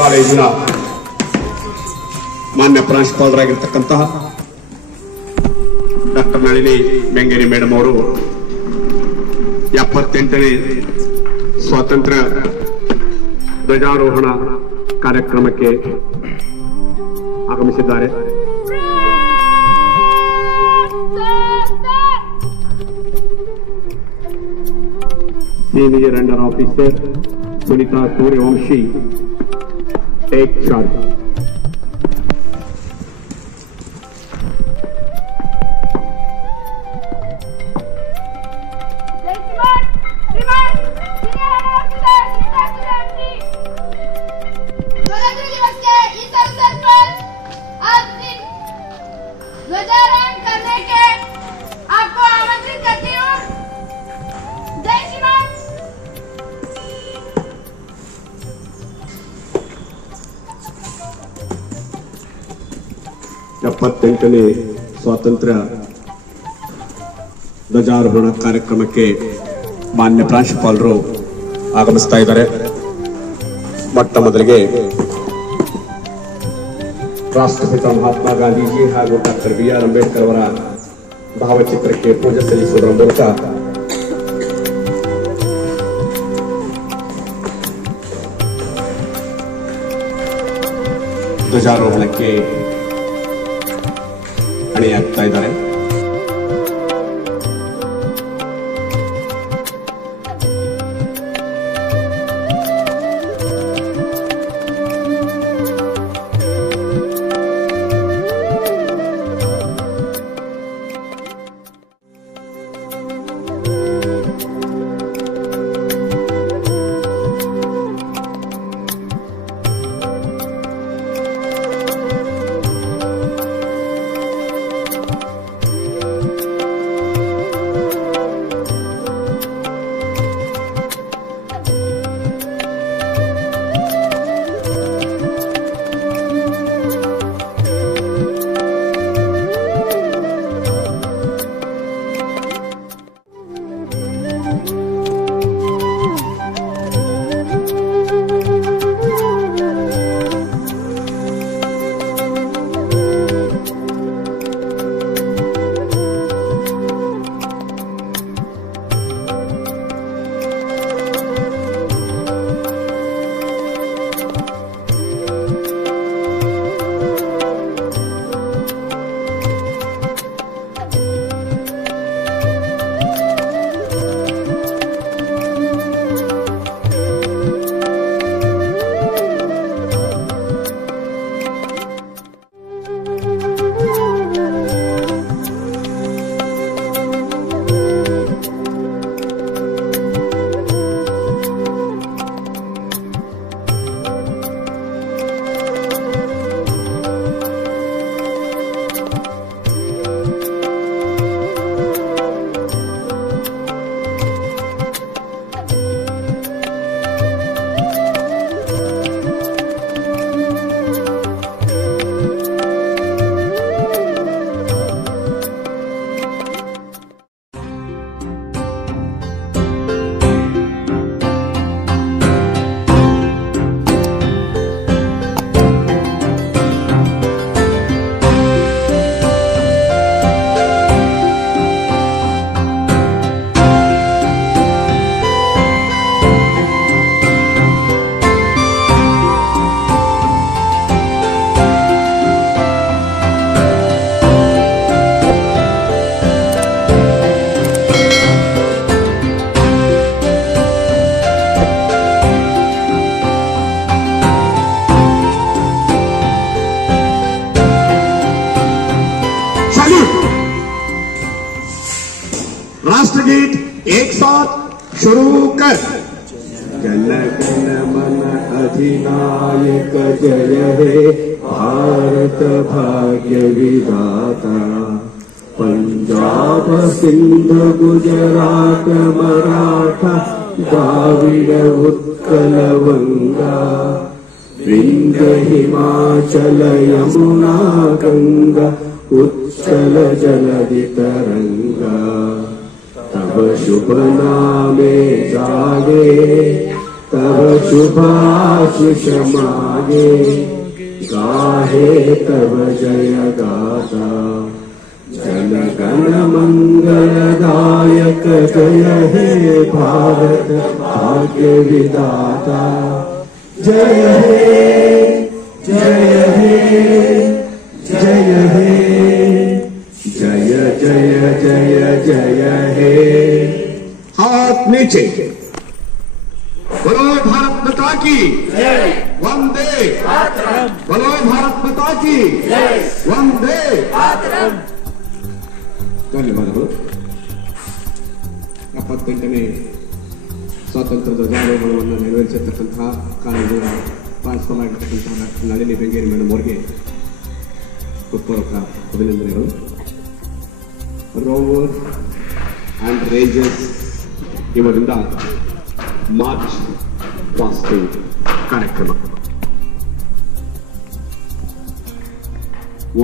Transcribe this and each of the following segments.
ಕಾಲೇಜಿನ ಮಾನ್ಯ ಪ್ರಾಂಶುಪಾಲರಾಗಿರ್ತಕ್ಕಂತಹ doctor Nalini Bengeri madam ಅವರು 78ನೇ ಸ್ವಾತಂತ್ರ್ಯ ಧ್ವಜಾರೋಹಣ ಕಾರ್ಯಕ್ರಮಕ್ಕೆ ಆಗಮಿಸಿದ್ದಾರೆ. Senior under officer Sunita Suryavanshi take charge. ध्वजारोहण करने के आपको आमंत्रित करती हूँ. जय श्रीमान. 78ನೇ ಸ್ವಾತಂತ್ರ್ಯ ಧ್ವಜಾರೋಹಣ ಕಾರ್ಯಕ್ರಮಕ್ಕೆ ಮಾನ್ಯ ಪ್ರಾಂಶುಪಾಲರು ಆಗಮಿಸ್ತಾ ಇದ್ದಾರೆ. ಮೊಟ್ಟ ಮೊದಲಿಗೆ ರಾಷ್ಟ್ರಪಿತ ಮಹಾತ್ಮ ಗಾಂಧೀಜಿ ಹಾಗೂ ಡಾಕ್ಟರ್ BR ಅಂಬೇಡ್ಕರ್ ಅವರ ಭಾವಚಿತ್ರಕ್ಕೆ ಪೂಜೆ ಸಲ್ಲಿಸುವುದರ ಮೂಲಕ ಧ್ವಜಾರೋಹಣಕ್ಕೆ ಅಣಿಯಾಗ್ತಾ ಇದ್ದಾರೆ. राष्ट्रगीत एक साथ शुरू कर. जन गण मन अधिनायक जय हे भारत भाग्य विधाता. पंजाब सिंध गुजरात मराठा द्राविड उत्कल वंगा. विंध्य हिमाचल यमुना गंगा उच्चल जलधि तरंगा. तब शुभ नामे जागे तब शुभाशिष मागे गाहे तब जय गाथा जन गण मंगलदायक जय हे भारत भाग्य विधाता जय हे जय हे जय हे जय जय जय जय हे। हाथ नीचे। बोलो भारत माता की वंदे बोलो भारत माता की वंदे। ಧನ್ಯವಾದಗಳು। 78ನೇ ಸ್ವಾತಂತ್ರ್ಯ ಧ್ವಜಾರೋಹಣವನ್ನು ನೆರವೇರಿಸಿರ್ತಕ್ಕಂತಹ ಕಾಲೇಜಿನ ಟ್ರಾನ್ಸ್ಫರ್ ಆಗಿರ್ತಕ್ಕಂತಹ ನಳಿನಿ ಬೆಂಗೇರಿ ಮೇಡಮ್ ಅವರಿಗೆ ಹೃತ್ಪೂರ್ವಕ ಅಭಿನಂದನೆಗಳು। ರೋವರ್ ಅಂಡ್ ರೇಂಜರ್ಸ್ ಇವರಿಂದ ಮಾರ್ಚ್ ಪಾಸ್ಟಿಂಗ್ ಕಾರ್ಯಕ್ರಮ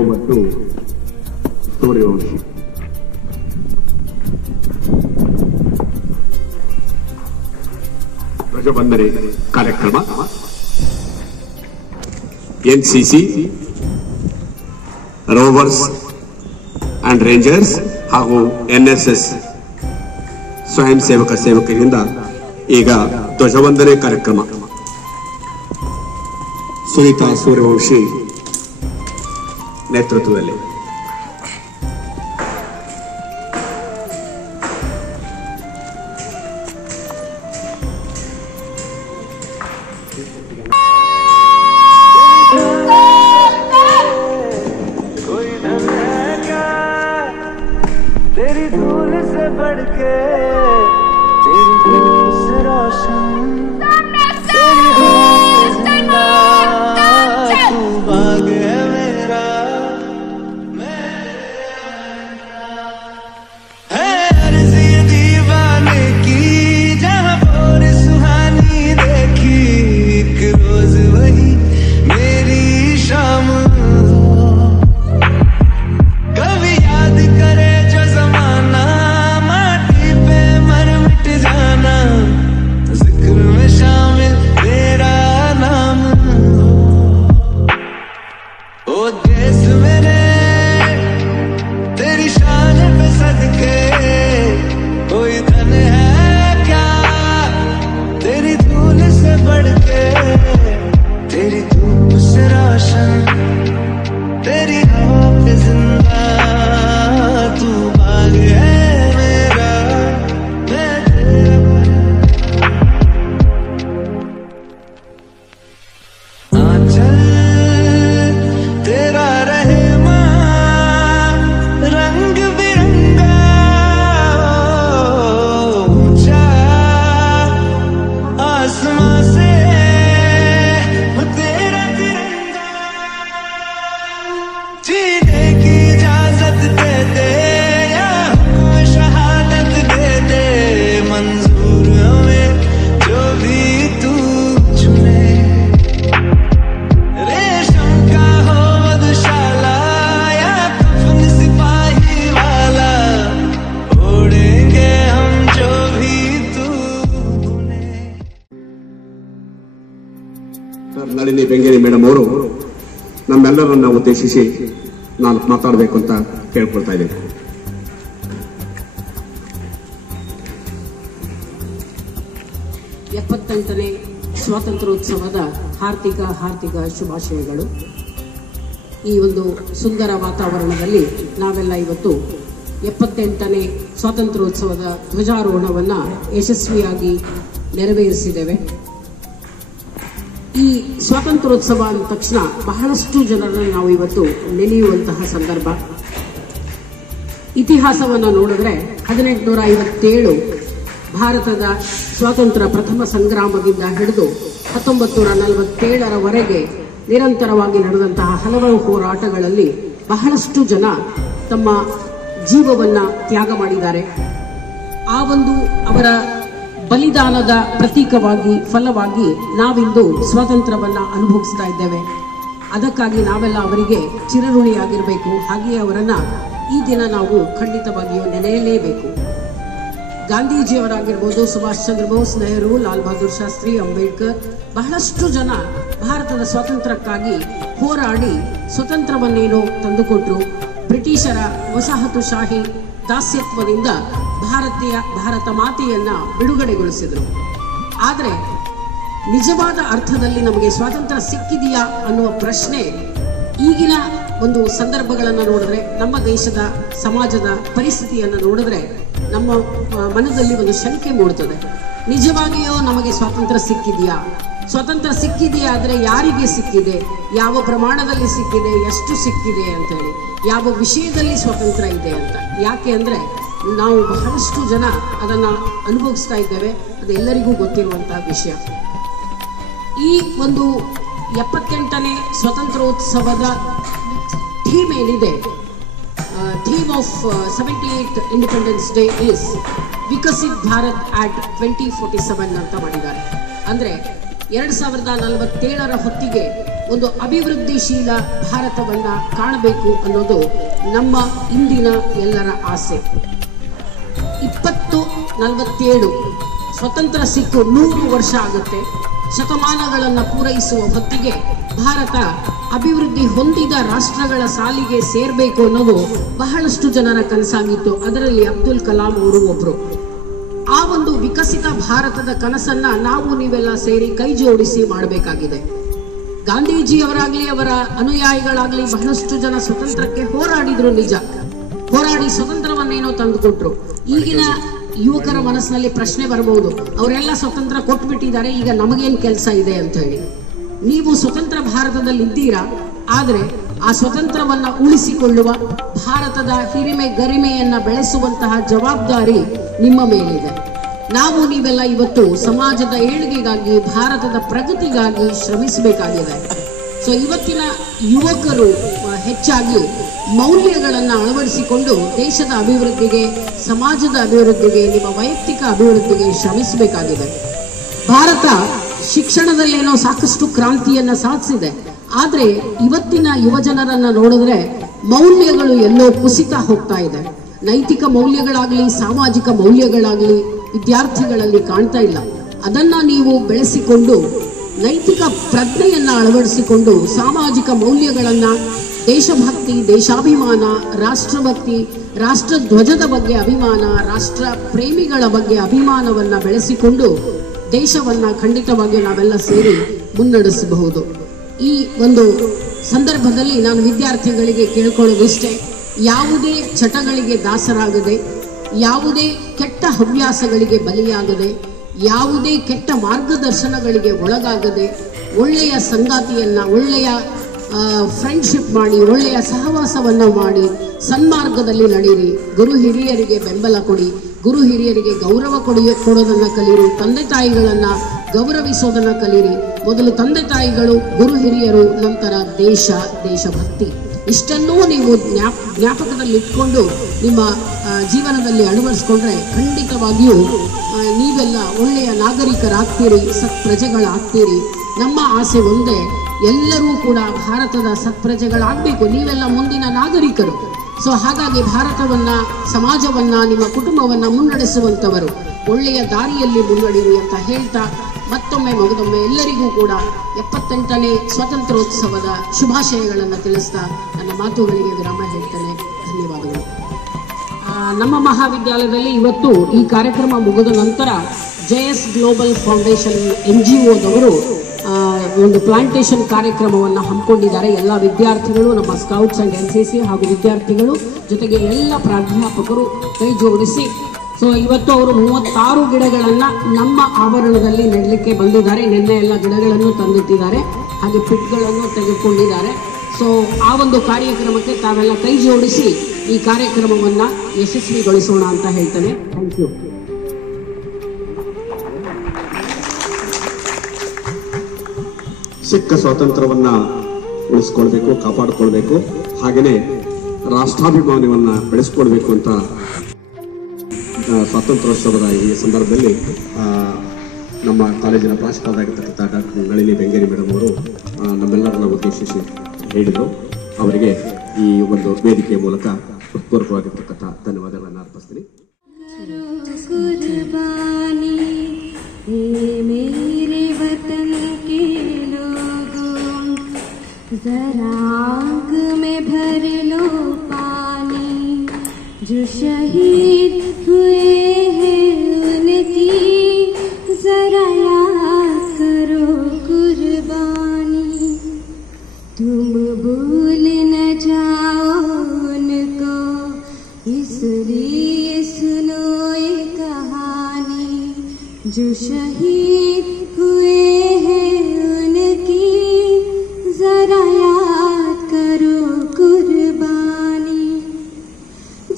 ಓವರ್ ಟು ಸೂರ್ಯವಂಶಿ। ಧ್ವಜವಂದನೆ ಕಾರ್ಯಕ್ರಮ ಎನ್ಸಿಸಿ ರೋವರ್ಸ್ ಅಂಡ್ ರೇಂಜರ್ಸ್ ಹಾಗೂ ಎನ್ಎಸ್ಎಸ್ ಸ್ವಯಂ ಸೇವಕರಿಂದ ಈಗ ಧ್ವಜವಂದನೆ ಕಾರ್ಯಕ್ರಮ ಸುನೀತಾ ಸೂರ್ಯವಂಶಿ ನೇತೃತ್ವದಲ್ಲಿ। तेरी धूल से बढ़ के तेरी धूल से रोशन तेरी जिंदा तू बाग है मेरा है अर्ज़ी दीवाने की जहाँ और सुहानी देखी एक रोज वही मेरी शाम कभी याद करे जो जमाना माटी पे मर मिट जाना जिक्र में शामिल तेरा नाम ओ देश मेरे तेरी शान पे सदके कोई धन है क्या तेरी धूल से बढ़ के तेरी धूप से रोशन तेरी हवा पे जिंदा तू बाग है मेरा मैं तेरा आंचल तेरा रहे मां रंग बिरंगा ऊंचा आसमां से तेरा तिरंगा जीने की इजाजत दे दे या हुक्म शहादत दे दे मंजूर हमें जो भी तू चुने रेशम का हो मधुशाला या कफन सिपाही वाला ओढ़ेंगे हम जो भी तू बुने। ನಳಿನಿ ಬೆಂಗೇರಿ ಮೇಡಮ್ ಅವರು ನಮ್ಮೆಲ್ಲರನ್ನ ಉದ್ದೇಶಿಸಿ ನಾನು ಮಾತಾಡಬೇಕು ಅಂತ ಕೇಳ್ಕೊಳ್ತಾ ಇದ್ದೇನೆ। ಎಪ್ಪತ್ತೆಂಟನೇ ಸ್ವಾತಂತ್ರ್ಯೋತ್ಸವದ ಹಾರ್ದಿಕ ಶುಭಾಶಯಗಳು। ಈ ಒಂದು ಸುಂದರ ವಾತಾವರಣದಲ್ಲಿ ನಾವೆಲ್ಲ ಇವತ್ತು 78ನೇ ಸ್ವಾತಂತ್ರ್ಯೋತ್ಸವದ ಧ್ವಜಾರೋಹಣವನ್ನು ಯಶಸ್ವಿಯಾಗಿ ನೆರವೇರಿಸಿದ್ದೇವೆ। ಈ ಸ್ವಾತಂತ್ರ್ಯೋತ್ಸವ ಅಂದ ತಕ್ಷಣ ಬಹಳಷ್ಟು ಜನರನ್ನು ನಾವು ಇವತ್ತು ನೆನೆಯುವಂತಹ ಸಂದರ್ಭ। ಇತಿಹಾಸವನ್ನು ನೋಡಿದ್ರೆ 1857 ಭಾರತದ ಸ್ವಾತಂತ್ರ್ಯ ಪ್ರಥಮ ಸಂಗ್ರಾಮದಿಂದ ಹಿಡಿದು 1947ರವರೆಗೆ ನಿರಂತರವಾಗಿ ನಡೆದಂತಹ ಹಲವಾರು ಹೋರಾಟಗಳಲ್ಲಿ ಬಹಳಷ್ಟು ಜನ ತಮ್ಮ ಜೀವವನ್ನ ತ್ಯಾಗ ಮಾಡಿದ್ದಾರೆ। ಆ ಒಂದು ಅವರ ಬಲಿದಾನದ ಪ್ರತೀಕವಾಗಿ ಫಲವಾಗಿ ನಾವಿಂದು ಸ್ವಾತಂತ್ರ್ಯವನ್ನ ಅನುಭವಿಸ್ತಾ ಇದ್ದೇವೆ। ಅದಕ್ಕಾಗಿ ನಾವೆಲ್ಲ ಅವರಿಗೆ ಚಿರಋಣಿಯಾಗಿರಬೇಕು। ಹಾಗೆಯೇ ಅವರನ್ನ ಈ ದಿನ ನಾವು ಖಂಡಿತವಾಗಿಯೂ ನೆನೆಯಲೇಬೇಕು। ಗಾಂಧೀಜಿಯವರಾಗಿರ್ಬೋದು, ಸುಭಾಷ್ ಚಂದ್ರ ಬೋಸ್, ನೆಹರು, ಲಾಲ್ ಬಹದ್ದೂರ್ ಶಾಸ್ತ್ರಿ, ಅಂಬೇಡ್ಕರ್, ಬಹಳಷ್ಟು ಜನ ಭಾರತದ ಸ್ವಾತಂತ್ರ್ಯಕ್ಕಾಗಿ ಹೋರಾಡಿ ಸ್ವತಂತ್ರವನ್ನೇನೋ ತಂದುಕೊಟ್ರು. ಬ್ರಿಟಿಷರ ವಸಾಹತುಶಾಹಿ ದಾಸ್ಯತ್ವದಿಂದ ಭಾರತ ಮಾತೆಯನ್ನ ಬಿಡುಗಡೆಗೊಳಿಸಿದ್ರು. ಆದರೆ ನಿಜವಾದ ಅರ್ಥದಲ್ಲಿ ನಮಗೆ ಸ್ವಾತಂತ್ರ್ಯ ಸಿಕ್ಕಿದೆಯಾ ಅನ್ನುವ ಪ್ರಶ್ನೆ ಈಗಿನ ಒಂದು ಸಂದರ್ಭಗಳನ್ನು ನೋಡಿದ್ರೆ, ನಮ್ಮ ದೇಶದ ಸಮಾಜದ ಪರಿಸ್ಥಿತಿಯನ್ನು ನೋಡಿದ್ರೆ ನಮ್ಮ ಮನದಲ್ಲಿ ಒಂದು ಶಂಕೆ ಮೂಡುತ್ತದೆ. ನಿಜವಾಗಿಯೂ ನಮಗೆ ಸ್ವಾತಂತ್ರ್ಯ ಸಿಕ್ಕಿದೆಯಾ? ಸ್ವಾತಂತ್ರ್ಯ ಸಿಕ್ಕಿದೆಯಾ ಆದರೆ ಯಾರಿಗೆ ಸಿಕ್ಕಿದೆ, ಯಾವ ಪ್ರಮಾಣದಲ್ಲಿ ಸಿಕ್ಕಿದೆ, ಎಷ್ಟು ಸಿಕ್ಕಿದೆ ಅಂತ ಹೇಳಿ, ಯಾವ ವಿಷಯದಲ್ಲಿ ಸ್ವಾತಂತ್ರ್ಯ ಇದೆ ಅಂತ. ಯಾಕೆ ಅಂದರೆ ನಾವು ಬಹಳಷ್ಟು ಜನ ಅದನ್ನು ಅನುಭವಿಸ್ತಾ ಇದ್ದೇವೆ, ಅದೆಲ್ಲರಿಗೂ ಗೊತ್ತಿರುವಂತಹ ವಿಷಯ. ಈ ಒಂದು 78ನೇ ಸ್ವಾತಂತ್ರ್ಯೋತ್ಸವದ ಥೀಮ್ ಏನಿದೆ, theme of 78th Independence Day is Viksit Bharat at 2047 ಅಂತ ಮಾಡಿದ್ದಾರೆ. ಅಂದರೆ 2047ರ ಹೊತ್ತಿಗೆ ಒಂದು ಅಭಿವೃದ್ಧಿಶೀಲ ಭಾರತವನ್ನು ಕಾಣಬೇಕು ಅನ್ನೋದು ನಮ್ಮ ಇಂದಿನ ಎಲ್ಲರ ಆಸೆ. 2047 ಸ್ವತಂತ್ರ ಸಿಕ್ಕು 100 ವರ್ಷ ಆಗುತ್ತೆ. ಶತಮಾನಗಳನ್ನು ಪೂರೈಸುವ ಹೊತ್ತಿಗೆ ಭಾರತ ಅಭಿವೃದ್ಧಿ ಹೊಂದಿದ ರಾಷ್ಟ್ರಗಳ ಸಾಲಿಗೆ ಸೇರಬೇಕು ಅನ್ನೋದು ಬಹಳಷ್ಟು ಜನರ ಕನಸಾಗಿತ್ತು. ಅದರಲ್ಲಿ ಅಬ್ದುಲ್ ಕಲಾಂ ಅವರು ಒಬ್ರು. ಆ ಒಂದು ವಿಕಸಿತ ಭಾರತದ ಕನಸನ್ನ ನಾವು ನೀವೆಲ್ಲ ಸೇರಿ ಕೈ ಜೋಡಿಸಿ ಮಾಡಬೇಕಾಗಿದೆ. ಗಾಂಧೀಜಿಯವರಾಗ್ಲಿ, ಅವರ ಅನುಯಾಯಿಗಳಾಗ್ಲಿ ಬಹಳಷ್ಟು ಜನ ಸ್ವತಂತ್ರಕ್ಕೆ ಹೋರಾಡಿದ್ರು, ನಿಜ. ಹೋರಾಡಿ ಸ್ವತಂತ್ರವನ್ನೇನೋ ತಂದುಕೊಟ್ರು. ಈಗಿನ ಯುವಕರ ಮನಸ್ಸಿನಲ್ಲಿ ಪ್ರಶ್ನೆ ಬರಬಹುದು, ಅವರೆಲ್ಲ ಸ್ವತಂತ್ರ ಕೊಟ್ಬಿಟ್ಟಿದ್ದಾರೆ, ಈಗ ನಮಗೇನು ಕೆಲಸ ಇದೆ ಅಂತ ಹೇಳಿ. ನೀವು ಸ್ವತಂತ್ರ ಭಾರತದಲ್ಲಿ ಇದ್ದೀರಾ, ಆದರೆ ಆ ಸ್ವತಂತ್ರವನ್ನ ಉಳಿಸಿಕೊಳ್ಳುವ, ಭಾರತದ ಹಿರಿಮೆ ಗರಿಮೆಯನ್ನ ಬೆಳೆಸುವಂತಹ ಜವಾಬ್ದಾರಿ ನಿಮ್ಮ ಮೇಲಿದೆ. ನಾವು ನೀವೆಲ್ಲ ಇವತ್ತು ಸಮಾಜದ ಏಳಿಗೆಗಾಗಿ, ಭಾರತದ ಪ್ರಗತಿಗಾಗಿ ಶ್ರಮಿಸಬೇಕಾಗಿದೆ. ಸೊ ಇವತ್ತಿನ ಯುವಕರು ಹೆಚ್ಚಾಗಿ ಮೌಲ್ಯಗಳನ್ನು ಅಳವಡಿಸಿಕೊಂಡು ದೇಶದ ಅಭಿವೃದ್ಧಿಗೆ, ಸಮಾಜದ ಅಭಿವೃದ್ಧಿಗೆ, ನಿಮ್ಮ ವೈಯಕ್ತಿಕ ಅಭಿವೃದ್ಧಿಗೆ ಶ್ರಮಿಸಬೇಕಾಗಿದೆ. ಭಾರತ ಶಿಕ್ಷಣದಲ್ಲೇನೋ ಸಾಕಷ್ಟು ಕ್ರಾಂತಿಯನ್ನ ಸಾಧಿಸಿದೆ, ಆದರೆ ಇವತ್ತಿನ ಯುವಜನರನ್ನ ನೋಡಿದ್ರೆ ಮೌಲ್ಯಗಳು ಎಲ್ಲೋ ಕುಸಿತ ಹೋಗ್ತಾ ಇದೆ. ನೈತಿಕ ಮೌಲ್ಯಗಳಾಗ್ಲಿ, ಸಾಮಾಜಿಕ ಮೌಲ್ಯಗಳಾಗ್ಲಿ ವಿದ್ಯಾರ್ಥಿಗಳಲ್ಲಿ ಕಾಣ್ತಾ ಇಲ್ಲ. ಅದನ್ನ ನೀವು ಬೆಳೆಸಿಕೊಂಡು, ನೈತಿಕ ಪ್ರಜ್ಞೆಯನ್ನ ಅಳವಡಿಸಿಕೊಂಡು, ಸಾಮಾಜಿಕ ಮೌಲ್ಯಗಳನ್ನ, ದೇಶಭಕ್ತಿ, ದೇಶಾಭಿಮಾನ, ರಾಷ್ಟ್ರಭಕ್ತಿ, ರಾಷ್ಟ್ರ ಧ್ವಜದ ಬಗ್ಗೆ ಅಭಿಮಾನ, ರಾಷ್ಟ್ರ ಪ್ರೇಮಿಗಳ ಬಗ್ಗೆ ಅಭಿಮಾನವನ್ನ ಬೆಳೆಸಿಕೊಂಡು ದೇಶವನ್ನ ಖಂಡಿತವಾಗಿ ನಾವೆಲ್ಲ ಸೇರಿ ಮುನ್ನಡೆಸಬಹುದು. ಈ ಒಂದು ಸಂದರ್ಭದಲ್ಲಿ ನಾನು ವಿದ್ಯಾರ್ಥಿಗಳಿಗೆ ಕೇಳ್ಕೊಳ್ಳೋದಿಷ್ಟೇ, ಯಾವುದೇ ಚಟಗಳಿಗೆ ದಾಸರಾಗದೆ, ಯಾವುದೇ ಕೆಟ್ಟ ಹವ್ಯಾಸಗಳಿಗೆ ಬಲಿಯಾಗದೆ, ಯಾವುದೇ ಕೆಟ್ಟ ಮಾರ್ಗದರ್ಶನಗಳಿಗೆ ಒಳಗಾಗದೆ, ಒಳ್ಳೆಯ ಸಂಗಾತಿಯನ್ನ, ಒಳ್ಳೆಯ ಫ್ರೆಂಡ್ಶಿಪ್ ಮಾಡಿ, ಒಳ್ಳೆಯ ಸಹವಾಸವನ್ನು ಮಾಡಿ ಸನ್ಮಾರ್ಗದಲ್ಲಿ ನಡೆಯಿರಿ. ಗುರು ಹಿರಿಯರಿಗೆ ಬೆಂಬಲ ಕೊಡಿ, ಗುರು ಹಿರಿಯರಿಗೆ ಗೌರವ ಕೊಡೋದನ್ನ ಕಲೀರಿ. ತಂದೆ ತಾಯಿಗಳನ್ನ ಗೌರವಿಸೋದನ್ನ ಕಲೀರಿ. ಮೊದಲು ತಂದೆ ತಾಯಿಗಳು, ಗುರು ಹಿರಿಯರು, ನಂತರ ದೇಶಭಕ್ತಿ. ಇಷ್ಟನ್ನೂ ನೀವು ಜ್ಞಾಪಕದಲ್ಲಿ ಇಟ್ಕೊಂಡು ನಿಮ್ಮ ಜೀವನದಲ್ಲಿ ಅಳವಡಿಸ್ಕೊಂಡ್ರೆ ಖಂಡಿತವಾಗಿಯೂ ನೀವೆಲ್ಲ ಒಳ್ಳೆಯ ನಾಗರಿಕರಾಗ್ತೀರಿ, ಸತ್ಪ್ರಜೆಗಳಾಗ್ತೀರಿ. ನಮ್ಮ ಆಸೆ ಒಂದೇ, ಎಲ್ಲರೂ ಕೂಡ ಭಾರತದ ಸತ್ಪ್ರಜೆಗಳಾಗಬೇಕು. ನೀವೆಲ್ಲ ಮುಂದಿನ ನಾಗರಿಕರು. ಸೊ ಹಾಗಾಗಿ ಭಾರತವನ್ನ, ಸಮಾಜವನ್ನ, ನಿಮ್ಮ ಕುಟುಂಬವನ್ನ ಮುನ್ನಡೆಸುವಂಥವರು, ಒಳ್ಳೆಯ ದಾರಿಯಲ್ಲಿ ಮುನ್ನಡೆಯಿರಿ ಅಂತ ಹೇಳ್ತಾ ಮತ್ತೊಮ್ಮೆ ಮಗದೊಮ್ಮೆ ಎಲ್ಲರಿಗೂ ಕೂಡ 78ನೇ ಸ್ವಾತಂತ್ರ್ಯೋತ್ಸವದ ಶುಭಾಶಯಗಳನ್ನು ತಿಳಿಸ್ತಾ ನನ್ನ ಮಾತುಗಳಿಗೆ ವಿರಾಮ ಹೇಳ್ತೇನೆ. ಧನ್ಯವಾದಗಳು. ನಮ್ಮ ಮಹಾವಿದ್ಯಾಲಯದಲ್ಲಿ ಇವತ್ತು ಈ ಕಾರ್ಯಕ್ರಮ ಮುಗಿದ ನಂತರ JS ಗ್ಲೋಬಲ್ ಫೌಂಡೇಶನ್ NGOದವರು ಒಂದು ಪ್ಲಾಂಟೇಶನ್ ಕಾರ್ಯಕ್ರಮವನ್ನು ಹಮ್ಮಿಕೊಂಡಿದ್ದಾರೆ. ಎಲ್ಲ ವಿದ್ಯಾರ್ಥಿಗಳು, ನಮ್ಮ ಸ್ಕೌಟ್ಸ್ ಅಂಡ್ NCC ಹಾಗೂ ವಿದ್ಯಾರ್ಥಿಗಳು ಜೊತೆಗೆ ಎಲ್ಲ ಪ್ರಾಧ್ಯಾಪಕರು ಕೈ ಜೋಡಿಸಿ, ಸೊ ಇವತ್ತು ಅವರು 36 ಗಿಡಗಳನ್ನು ನಮ್ಮ ಆವರಣದಲ್ಲಿ ನೆಡಲಿಕ್ಕೆ ಬಂದಿದ್ದಾರೆ. ನಿನ್ನೆ ಎಲ್ಲ ಗಿಡಗಳನ್ನು ತಂದಿಟ್ಟಿದ್ದಾರೆ, ಹಾಗೆ ಪಿಟ್ಗಳನ್ನು ತೆಗೆದುಕೊಂಡಿದ್ದಾರೆ. ಸೊ ಆ ಒಂದು ಕಾರ್ಯಕ್ರಮಕ್ಕೆ ತಾವೆಲ್ಲ ಕೈ ಜೋಡಿಸಿ ಈ ಕಾರ್ಯಕ್ರಮವನ್ನು ಯಶಸ್ವಿಗೊಳಿಸೋಣ ಅಂತ ಹೇಳ್ತೇನೆ. Thank you. ಸಿಕ್ಕ ಸ್ವಾತಂತ್ರ್ಯವನ್ನ ಉಳಿಸ್ಕೊಳ್ಬೇಕು, ಕಾಪಾಡಿಕೊಳ್ಬೇಕು, ಹಾಗೆಯೇ ರಾಷ್ಟ್ರಾಭಿಮಾನವನ್ನ ಬೆಳೆಸ್ಕೊಳ್ಬೇಕು ಅಂತ ಸ್ವಾತಂತ್ರ್ಯೋತ್ಸವದ ಈ ಸಂದರ್ಭದಲ್ಲಿ ನಮ್ಮ ಕಾಲೇಜಿನ ಪ್ರಾಂಶುಪಾಲರಾಗಿರ್ತಕ್ಕಂಥ ಡಾಕ್ಟರ್ ನಳಿನಿ ಬೆಂಗೇರಿ ಮೇಡಮ್ ಅವರು ನಮ್ಮೆಲ್ಲರನ್ನ ಉದ್ದೇಶಿಸಿ ಹೇಳಿದರು. ಅವರಿಗೆ ಈ ಒಂದು ವೇದಿಕೆಯ ಮೂಲಕ ಹೃತ್ಪೂರ್ವಕವಾಗಿರ್ತಕ್ಕಂಥ ಧನ್ಯವಾದಗಳನ್ನು ಅರ್ಪಿಸ್ತೀನಿ. कुर्बानी ये मेरे वतन के लोगों, जरा आँख में भर लो पानी, जो शहीद हुए हैं उनकी जरा याद करो कुर्बानी। तुम भूल न जाओ उनको, इसलिए सुनो ये कहानी, जो शहीद हुए हैं उनकी जरा याद करो कुर्बानी।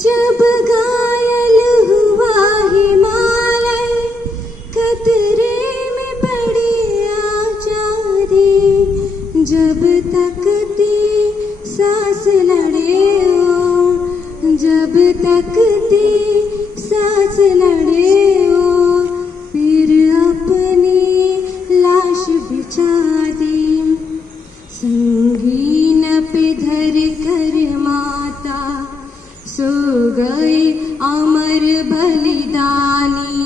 जब घायल हुआ हिमालय, खतरे में पड़ी आजादी, जब तक थी सांस लड़े हो, जब तक थी सांस लड़े हो, फिर अपनी लाश बिछा दी, संगीन पे धर कर माता सो गए अमर बलिदानी,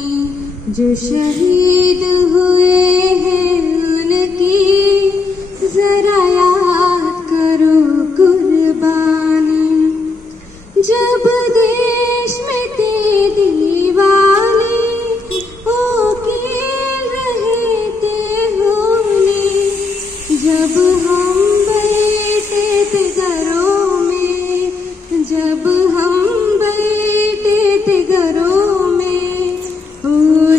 जो शहीद हुए हैं उनकी जरा याद करो कुर्बानी। जब देश में थे दीवाने, ओ खेल रहे थे होली, जब हम बैठे थे घरों में, जब हम बैठे थे घरों में, ओ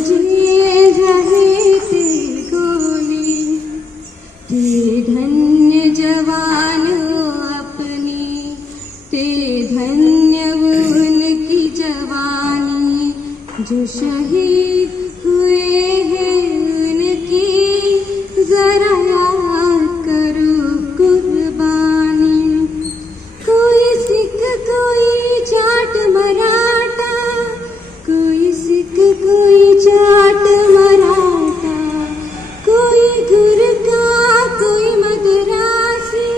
जिए रहे थे गोली। ते धन्य जवान अपनी, ते धन्य उनकी जवानी, जो शहीद हुए हैं उनकी जरा याद करो कुर्बानी। कोई सिख कोई जाट मराठा, कोई सिख कोई जाट मराठा, कोई गुरखा कोई मद्रासी,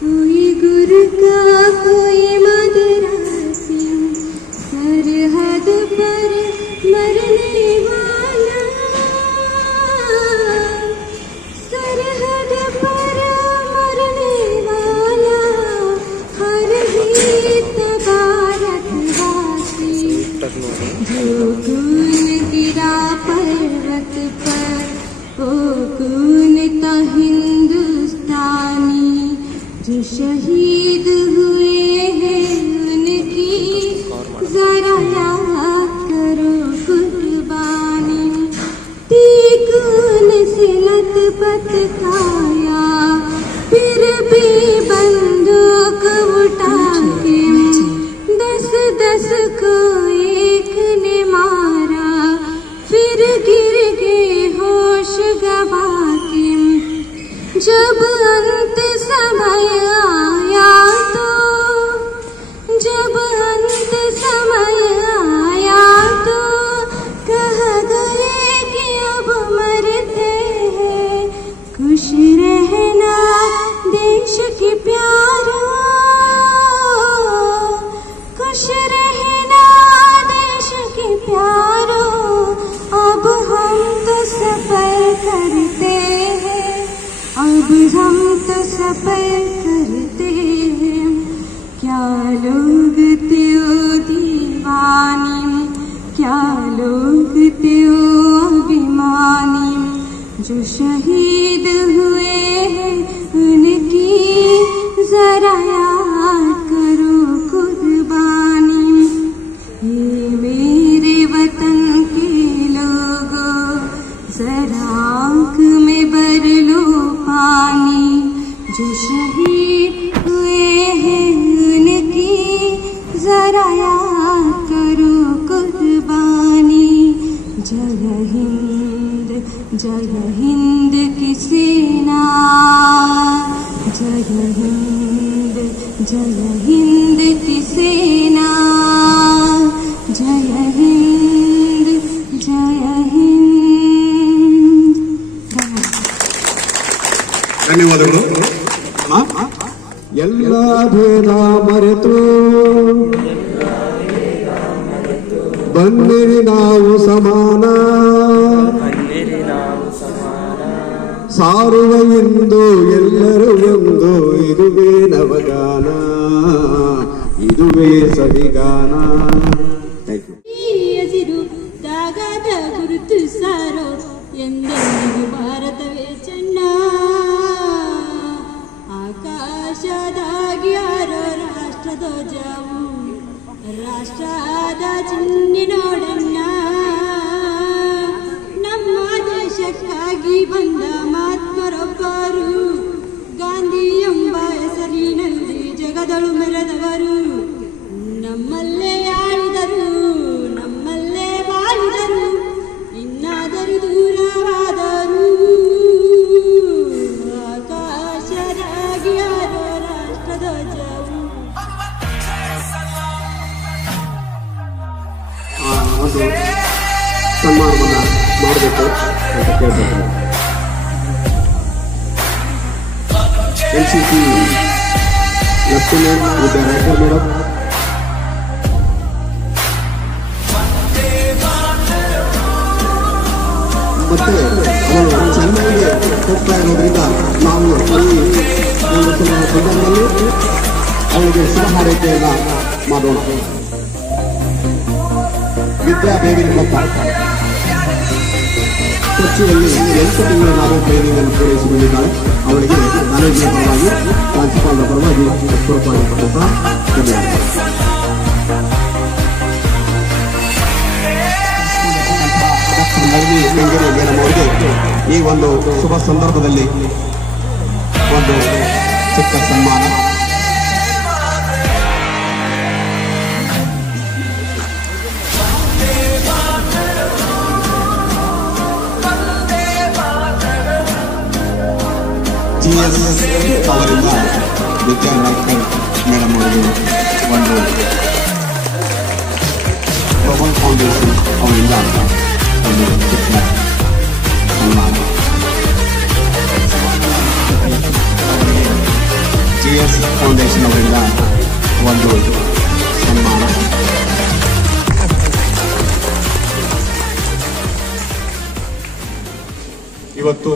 कोई गुरखा कोई मद्रासी, सरहद पर मरने वाला, सरहद पर मरने वाला, हर हित भारतवासी, जो खून गिरा पर्वत पर, ओ खून था हिंदुस्तानी, जो शहीद हुए हैं उनकी जरा याद करो कुर्बानी। तीकून से लथपथ खाया, फिर भी बंदूक उठा के, 10-10 को एक ने मारा, फिर गिर गए होश गवा के। जब अंत समय आया तो, जब अंत समय आया तो, कह गए कि अब मरते हैं, खुश रहना देश के प्यारों, खुश रहना देश के प्यारों, अब हम तो सफर करते हैं, अब हम तो सफर करते हैं। क्या लोग थे ओ दीवानी, क्या लोग थे ओ अभिमानी, जो शहीद हुए हैं उनकी जरा याद करो कुर्बानी। ये मेरे वतन के लोगों, जरा आँख में भर लो पानी, जो शहीद हुए हैं उनकी जरा याद करो कुर्बानी। जय हिंद, जय हिंद की सेना, जय हिंद, जय हिंद की सेना, जय हिंद, जय हिंद। ಧನ್ಯವಾದಗಳು. ಎಲ್ಲ ಭೇದ ಮರೆತು ಬನ್ನಿರಿ ನಾವು ಸಮಾನ ಸಾರುವ ಎಂದು ಎಲ್ಲರೂ ಒಂದು ಇದುವೇ ನವಗಾನ ಇದುವೇ ಸವಿಗಾನ. Thank you. ಹಸಿರು ದಾಗದ ಗುರುತು ಸಾರೋ ಎಂದೆಂದಿಗೂ ಭಾರತವೇ ಚೆನ್ನ ಆಕಾಶದಾಗಿ ಯಾರೋ ರಾಷ್ಟ್ರಧ್ವಜವು ರಾಷ್ಟ್ರದ ಚಿಹ್ನೆ ನೋಡಣ್ಣ ನಮ್ಮ ದೇಶಕ್ಕಾಗಿ ಬಂದ ಮಹಾತ್ಮರೊಬ್ಬರು ಗಾಂಧಿ ಎಂಬ ಹೆಸರಿನಲ್ಲಿ ಜಗದಳು ಮೆರೆದವರು ನಮ್ಮಲ್ಲೇ ಆಳಿದರು ನಮ್ಮಲ್ಲೇ ಬಾಳಿದರು ಇನ್ನಾದರೂ ದೂರವಾದರು ಆಕಾಶದಾಗಿ ಯಾರೋ ರಾಷ್ಟ್ರಧ್ವಜವು. ಒಂದು ಸನ್ಮಾನವನ್ನು ಮಾಡಬೇಕು ಅಂತ ಕೇಳ್ಬೇಕು. NCC ಲೆಫ್ಟಿನೆಂಟ್ ವಿದ್ಯಾರಾಯಕರ್ ಮೇಡಮ್ ಮತ್ತೆ ಅವರು ಚೆನ್ನೈಗೆ ಹೋಗ್ತಾ ಇರೋದ್ರಿಂದ ನಾವು ಈ ಒಂದು ಸಂದರ್ಭದಲ್ಲಿ ಅವರಿಗೆ ಶುಭ ಹಾರೈಕೆಯನ್ನು ಮಾಡೋಣ. ವಿದ್ಯಾ ಬೇವಿನಕೊಪ್ಪ ಕೊಚ್ಚಿಯಲ್ಲಿ 8 ತಿಂಗಳ ನಾವು ಟ್ರೈನಿಂಗ್ ಅನ್ನು ಪೂರೈಸಿಕೊಂಡಿದ್ದಾಳೆ. ಅವಳಿಗೆ ಕಾಲೇಜಿನ ಪರವಾಗಿ ಪ್ರಾಂಶುಪಾಲರ ಪರವಾಗಿ ಪೂರ್ವಕವಾಗಿರ್ತಕ್ಕಂಥ ನಳಿನಿ ಬೆಂಗೇರಿ ಮೇಡಮ್ ಅವರಿಗೆ ಈ ಒಂದು ಶುಭ ಸಂದರ್ಭದಲ್ಲಿ ಒಂದು ಚಿಕ್ಕ ಸನ್ಮಾನ. ಅವರಿಂದ ವಿದ್ಯಾರಾಯಕರ್ ಮೇಡಮ್ ಅವರಿಗೆ ಒಂದು ಗ್ಲೋಬಲ್ ಫೌಂಡೇಶನ್ ಅವರಿಂದ ಒಂದು ಚಿಕ್ಕ ಸನ್ಮಾನ. GS ಫೌಂಡೇಶನ್ ಅವರಿಂದ ಒಂದು ಸನ್ಮಾನ. ಇವತ್ತು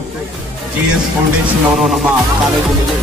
GS ಫೌಂಡೇಶನ್ ಅವರು ನಮ್ಮ ಕಾಲೇಜಿನಲ್ಲಿ